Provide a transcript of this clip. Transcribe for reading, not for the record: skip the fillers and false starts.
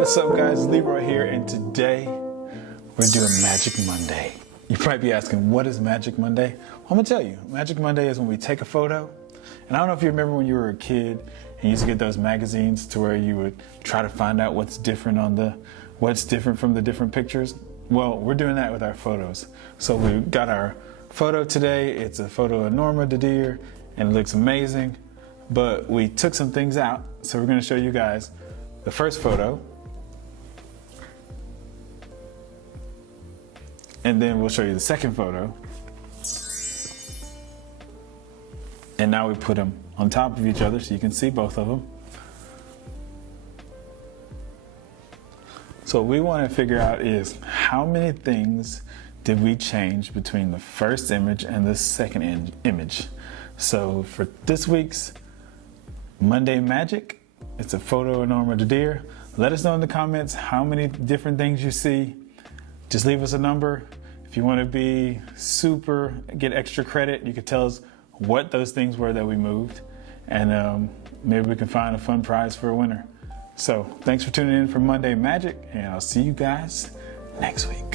What's up guys, Leroy here, and today we're doing Magic Monday. You might be asking, what is Magic Monday? Well, I'm gonna tell you. Magic Monday is when we take a photo, and I don't know if you remember when you were a kid and you used to get those magazines to where you would try to find out what's different from the different pictures. Well, we're doing that with our photos. So we got our photo today. It's a photo of Norma Didier and it looks amazing, but we took some things out. So we're gonna show you guys the first photo, and then we'll show you the second photo. And now we put them on top of each other so you can see both of them. So what we want to figure out is how many things did we change between the first image and the second image. So for this week's Monday Magic, it's a photo of Norma Didier. Let us know in the comments how many different things you see. Just leave us a number. If you want to be get extra credit, you could tell us what those things were that we moved, and maybe we can find a fun prize for a winner. So thanks for tuning in for Monday Magic, and I'll see you guys next week.